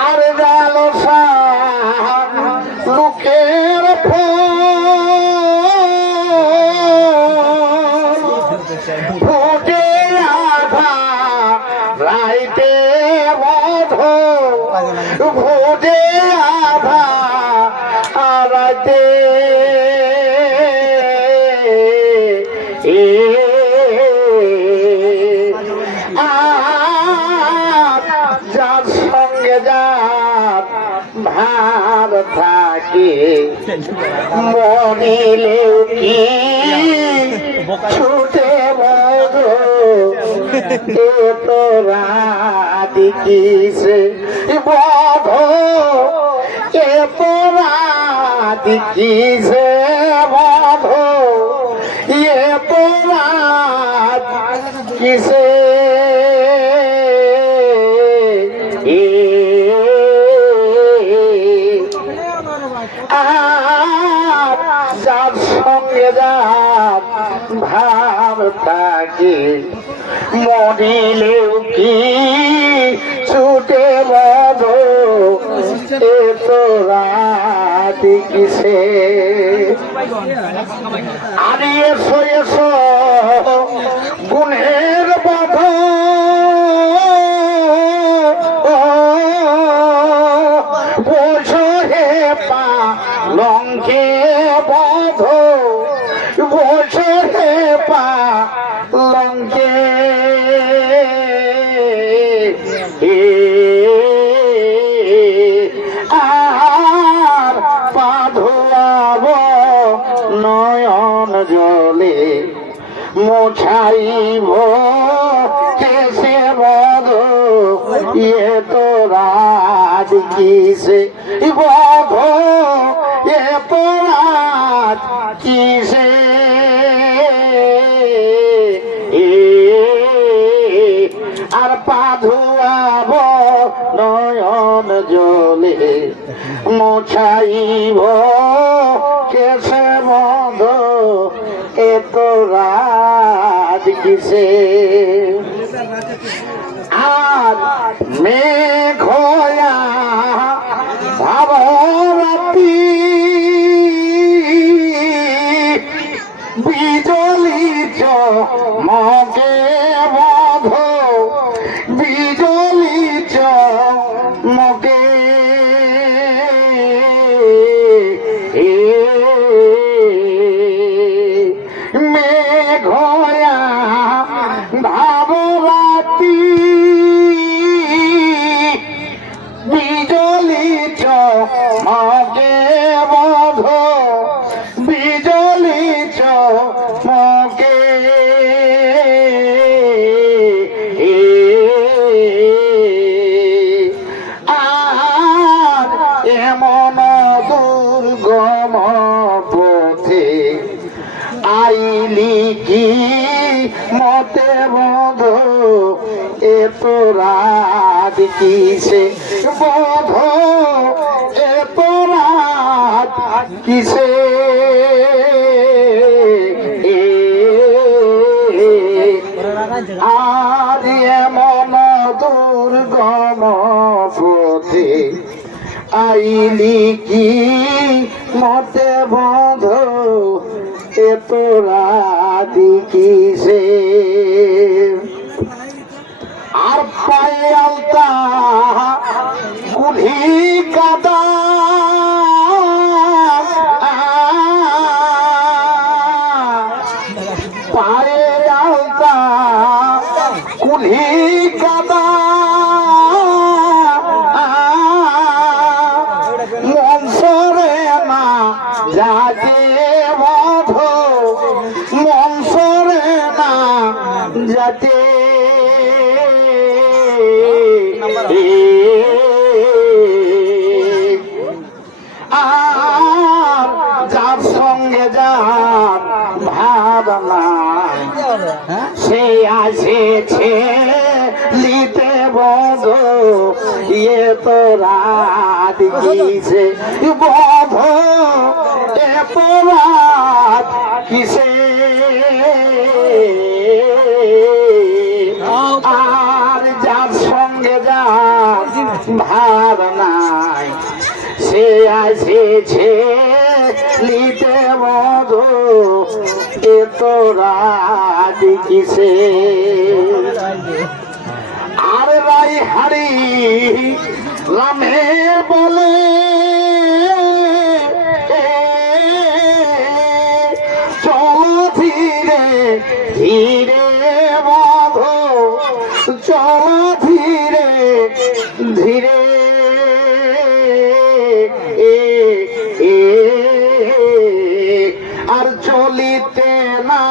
আর গেল লোকের ফুটে আধা রাইতে বধ ফুটে আধা রাইতে যার সঙ্গে যার ভাব থাকে মনিলেও কি ছুটে বধো এ তোরা দিকিসে বধো এ তোরা দিকিসে বধো এ তোরা কিসে যার সঙ্গে যার ভাব থাকে মরিলেও কি ছুটে বধো এ তোরা দিকিসে আরে এসো এসো গুণের বধ বসো হে পা লঙ্কে বধ বসো হে পা লঙ্কে আর পা ধোয়াব নয়ন জলে মোছাইব কেসে বধ ইয়ে তোরা কিসে বধ এ তোরা কিসে আর পা ধোয়াব নয়ন জলে মোছাইব কেসে বধ এ তোরা কিসে আর মেঘয়া ভাবরাতি বিজলি চমকে বধ বিজলি চমকে মেঘয়া ভাবরাতি বিজলি চমকে বধ বিজলি চমকে আর এমন দুর্গম পথে আইলি কি মতে বধ এ তোরা কিসে বধ এ তোরা কিসে আর এমন দুর্গম পথে আইলি কি মতে বধ এ তোরা কিসে আর পায়ে আলতা কুলি কাদা পায়ে আলতা কুলি কাদা মনসরে না যাতে বধ মনসরে না যাতে যার সঙ্গে যার ভাবনা সে আসেছে লিতে বধ ইয়ে তোরা দিছে বধ এ এত রাত কিসে আর যার সঙ্গে যার ভার নাই সে আসেছে লিতে মধু এত রাত কিসে আর রাই হারি রামে বলে চলো ধীরে ধীরে মধু চলো ধীরে ধীরে আর চলিতে না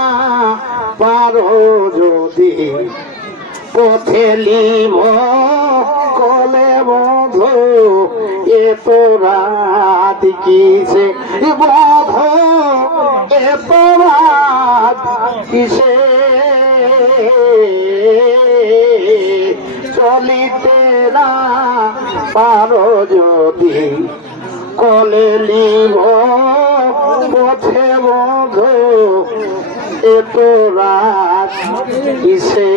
পারো যদি পথে লিব কলে বধু এত রাত কিসে বধু এত রাত কিসে চলিতে না পারো যদি কলে লিব পথে বধু এত রাত কিসে